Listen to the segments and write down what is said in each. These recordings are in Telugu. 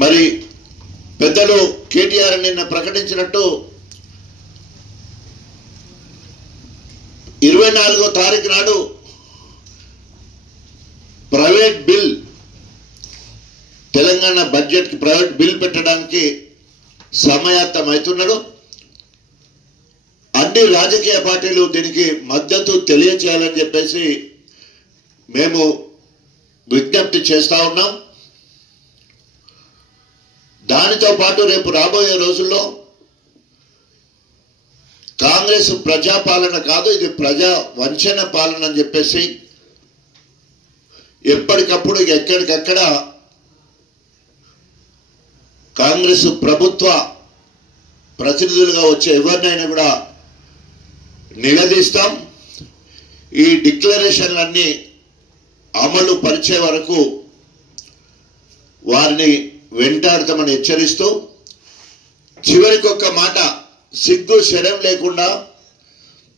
మరి పెద్దలు కేటీఆర్ నిన్న ప్రకటించినట్టు 24వ తారీఖు నాడు ప్రైవేట్ బిల్, తెలంగాణ బడ్జెట్కి ప్రైవేట్ బిల్ పెట్టడానికి సమాయత్తమవుతున్నాడు. అన్ని రాజకీయ పార్టీలు దీనికి మద్దతు తెలియచేయాలని చెప్పేసి మేము విజ్ఞప్తి చేస్తూ ఉన్నాం. దానితో పాటు రేపు రాబోయే రోజుల్లో కాంగ్రెస్ ప్రజాపాలన కాదు, ఇది ప్రజా వంచన పాలన అని చెప్పేసి ఎప్పటికప్పుడు ఎక్కడికక్కడ కాంగ్రెస్ ప్రభుత్వ ప్రతినిధులుగా వచ్చే ఎవరినైనా కూడా నిలదీస్తాం. ఈ డిక్లరేషన్లన్నీ అమలు పరిచే వరకు వారిని వెంటాడతామని హెచ్చరిస్తూ, చివరికి ఒక్క మాట, సిగ్గు శరం లేకుండా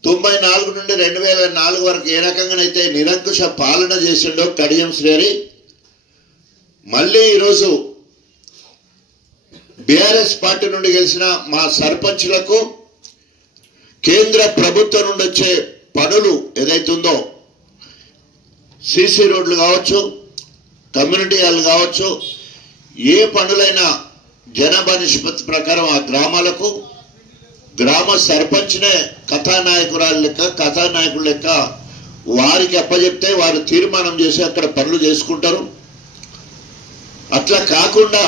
94 నుండి 2004 వరకు ఏ రకంగానైతే నిరంకుశ పాలన చేసిండో కడియం శ్రేణి, మళ్ళీ ఈరోజు బీఆర్ఎస్ పార్టీ నుండి గెలిచిన మా సర్పంచ్లకు కేంద్ర ప్రభుత్వం నుండి వచ్చే పనులు ఏదైతుందో, సీసీ రోడ్లు కావచ్చు, కమ్యూనిటీ హాల్ కావచ్చు, ఏ పనులైనా జనాభా నిష్పత్తి ప్రకారం ఆ గ్రామాలకు గ్రామ సర్పంచ్నే కథానాయకురాలు లెక్క, కథానాయకుల లెక్క వారికి అప్పచెప్తే వారు తీర్మానం చేసి అక్కడ పనులు చేసుకుంటారు. అట్లా కాకుండా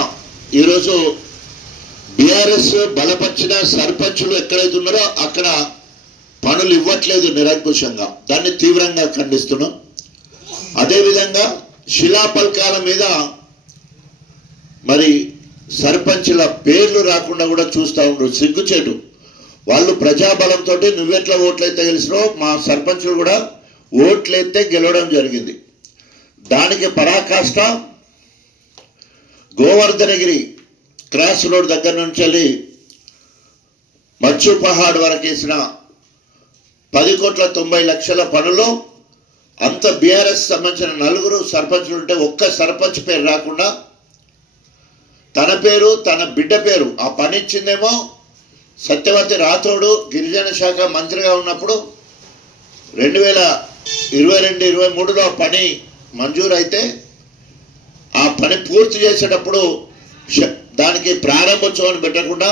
ఈరోజు బీఆర్ఎస్ బలపరిచిన సర్పంచులు ఎక్కడైతే ఉన్నారో అక్కడ పనులు ఇవ్వట్లేదు నిరంకుశంగా. దాన్ని తీవ్రంగా ఖండిస్తున్నాం. అదేవిధంగా శిలాపలకాల మీద మరి సర్పంచుల పేర్లు రాకుండా కూడా చూస్తూ ఉండరు, సిగ్గుచేటు. వాళ్ళు ప్రజాబలంతో నువ్వెట్లా ఓట్లయితే గెలిచినావు, మా సర్పంచులు కూడా ఓట్లయితే గెలవడం జరిగింది. దానికి పరాకాష్ట గోవర్ధనగిరి క్రాస్ రోడ్ దగ్గర నుంచి వెళ్ళి మచ్చు పహాడ్ వరకు వేసిన 10,90,00,000 పనులు అంత బీఆర్ఎస్ సంబంధించిన 4 సర్పంచులు ఉంటే ఒక్క సర్పంచ్ పేరు రాకుండా తన పేరు తన బిడ్డ పేరు, ఆ పని ఇచ్చిందేమో సత్యవతి రాథోడు గిరిజన శాఖ మంత్రిగా ఉన్నప్పుడు 2022-23లో పని మంజూరైతే ఆ పని పూర్తి చేసేటప్పుడు దానికి ప్రారంభోత్సవాన్ని పెట్టకుండా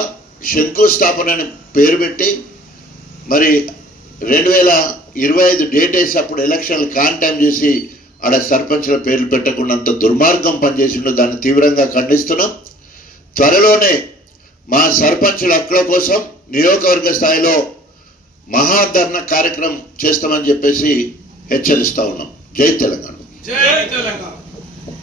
శంకుస్థాపన అని పేరు పెట్టి మరి 2025 డేట్ వేసి అప్పుడు ఎలక్షన్లు కాంటామ్ చేసి ఆడ సర్పంచ్ల పేర్లు పెట్టకుండా అంత దుర్మార్గం పనిచేసిండో దాన్ని తీవ్రంగా ఖండిస్తున్నాం. త్వరలోనే మా సర్పంచుల హక్కుల కోసం నియోజకవర్గ స్థాయిలో మహాధర్నా కార్యక్రమం చేస్తామని చెప్పేసి హెచ్చరిస్తా ఉన్నాం. జై తెలంగాణ.